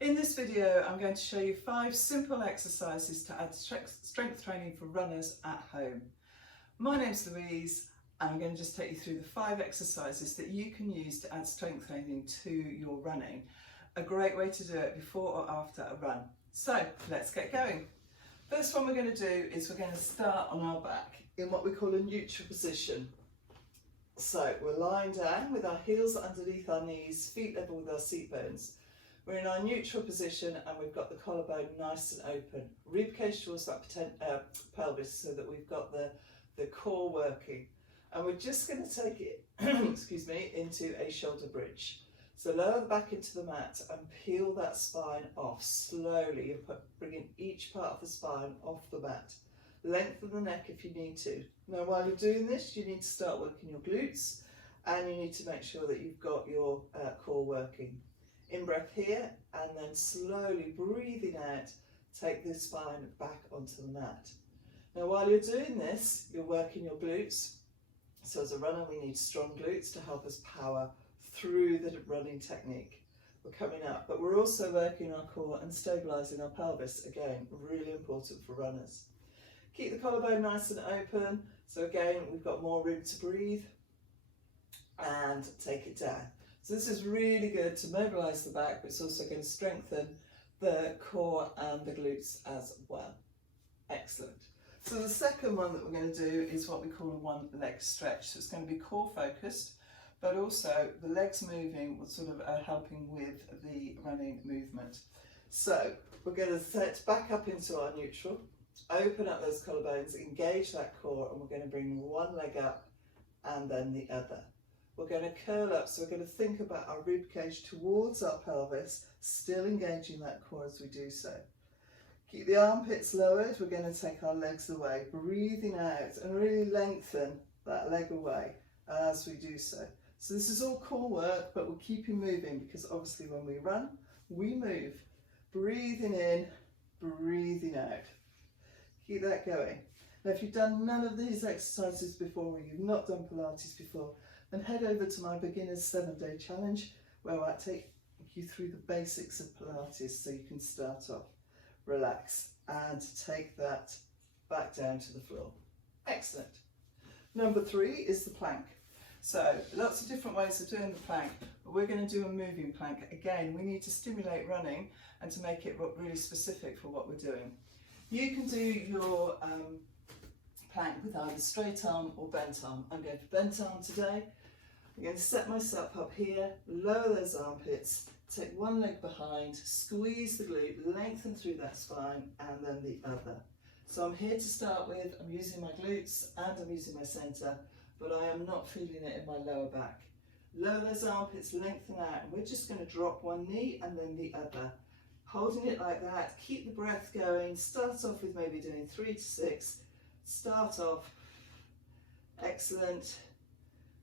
In this video, I'm going to show you 5 simple exercises to add strength training for runners at home. My name's Louise, and I'm going to just take you through the 5 exercises that you can use to add strength training to your running. A great way to do it before or after a run. So let's get going. First one we're going to do is we're going to start on our back in what we call a neutral position. So we're lying down with our heels underneath our knees, feet level with our seat bones. We're in our neutral position and we've got the collarbone nice and open. Ribcage towards that pelvis so that we've got the core working. And we're just going to take it excuse me, into a shoulder bridge. So lower the back into the mat and peel that spine off slowly, and bringing each part of the spine off the mat. Lengthen the neck if you need to. Now while you're doing this, you need to start working your glutes and you need to make sure that you've got your core working. In breath here, and then slowly breathing out, take the spine back onto the mat. Now while you're doing this, you're working your glutes. So as a runner, we need strong glutes to help us power through the running technique. We're coming up, but we're also working our core and stabilising our pelvis. Again, really important for runners. Keep the collarbone nice and open. So again, we've got more room to breathe, and take it down. So this is really good to mobilise the back, but it's also going to strengthen the core and the glutes as well. Excellent. So the second one that we're going to do is what we call a one leg stretch. So it's going to be core focused, but also the legs moving will sort of helping with the running movement. So we're going to set back up into our neutral, open up those collarbones, engage that core, and we're going to bring one leg up and then the other. We're going to curl up, so we're going to think about our rib cage towards our pelvis, still engaging that core as we do so. Keep the armpits lowered, we're going to take our legs away, breathing out and really lengthen that leg away as we do so. So this is all core work, but we're keeping moving because obviously when we run, we move. Breathing in, breathing out. Keep that going. Now if you've done none of these exercises before, or you've not done Pilates before, then head over to my beginner's 7-day challenge where I take you through the basics of Pilates so you can start off, relax and take that back down to the floor. Excellent. Number 3 is the plank. So lots of different ways of doing the plank, but we're going to do a moving plank. Again, we need to stimulate running and to make it look really specific for what we're doing. You can do your plank with either straight arm or bent arm. I'm going for bent arm today. I'm going to set myself up here, lower those armpits, take one leg behind, squeeze the glute, lengthen through that spine, and then the other. So I'm here to start with, I'm using my glutes and I'm using my centre, but I am not feeling it in my lower back. Lower those armpits, lengthen out, and we're just going to drop one knee and then the other. Holding it like that, keep the breath going, start off with maybe doing 3 to 6, start off, excellent.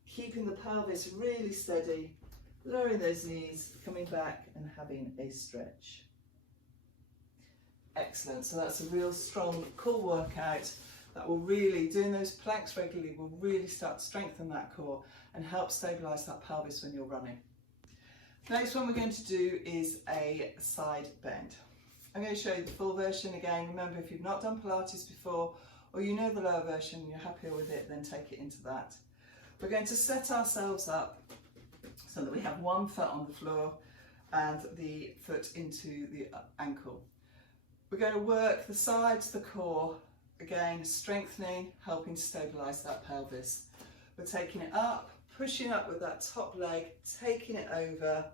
Keeping the pelvis really steady, lowering those knees, coming back and having a stretch. Excellent, so that's a real strong core workout that will really, doing those planks regularly will really start to strengthen that core and help stabilise that pelvis when you're running. Next one we're going to do is a side bend. I'm going to show you the full version again. Remember, if you've not done Pilates before or you know the lower version and you're happier with it, then take it into that. We're going to set ourselves up so that we have one foot on the floor and the foot into the ankle. We're going to work the sides, the core, again strengthening, helping to stabilise that pelvis. We're taking it up, pushing up with that top leg, taking it over,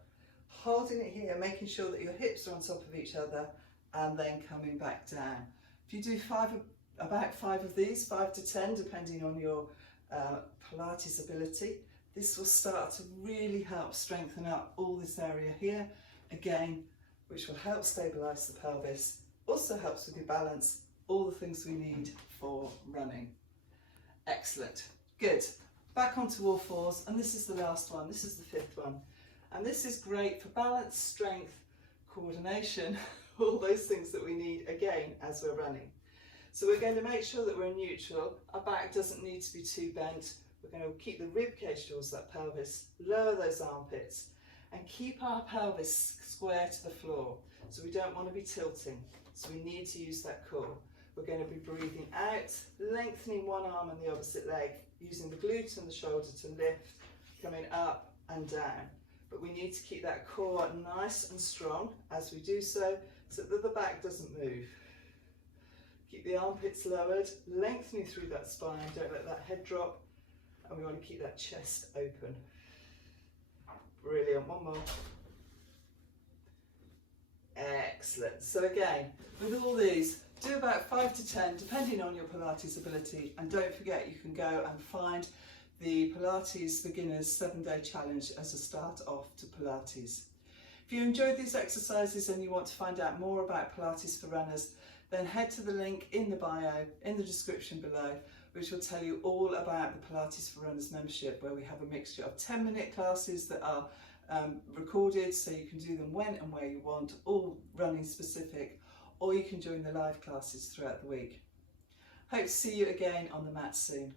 holding it here, making sure that your hips are on top of each other, and then coming back down. If you do about 5 of these, 5 to 10, depending on your Pilates ability, this will start to really help strengthen up all this area here, again, which will help stabilise the pelvis, also helps with your balance, all the things we need for running. Excellent, good. Back onto all fours, and this is the last one, this is the 5th one. And this is great for balance, strength, coordination, all those things that we need, again, as we're running. So we're going to make sure that we're in neutral. Our back doesn't need to be too bent. We're going to keep the rib cage towards that pelvis, lower those armpits, and keep our pelvis square to the floor. So we don't want to be tilting, so we need to use that core. We're going to be breathing out, lengthening one arm and the opposite leg, using the glute and the shoulder to lift, coming up and down. But we need to keep that core nice and strong as we do so, so that the back doesn't move. Keep the armpits lowered, lengthening through that spine, don't let that head drop, and we want to keep that chest open. Brilliant, one more. Excellent. So again, with all these, do about 5 to 10, depending on your Pilates ability, and don't forget you can go and find the Pilates Beginners 7-Day Challenge as a start off to Pilates. If you enjoyed these exercises and you want to find out more about Pilates for runners, then head to the link in the bio, in the description below, which will tell you all about the Pilates for Runners membership, where we have a mixture of 10-minute classes that are recorded, so you can do them when and where you want, all running specific, or you can join the live classes throughout the week. Hope to see you again on the mat soon.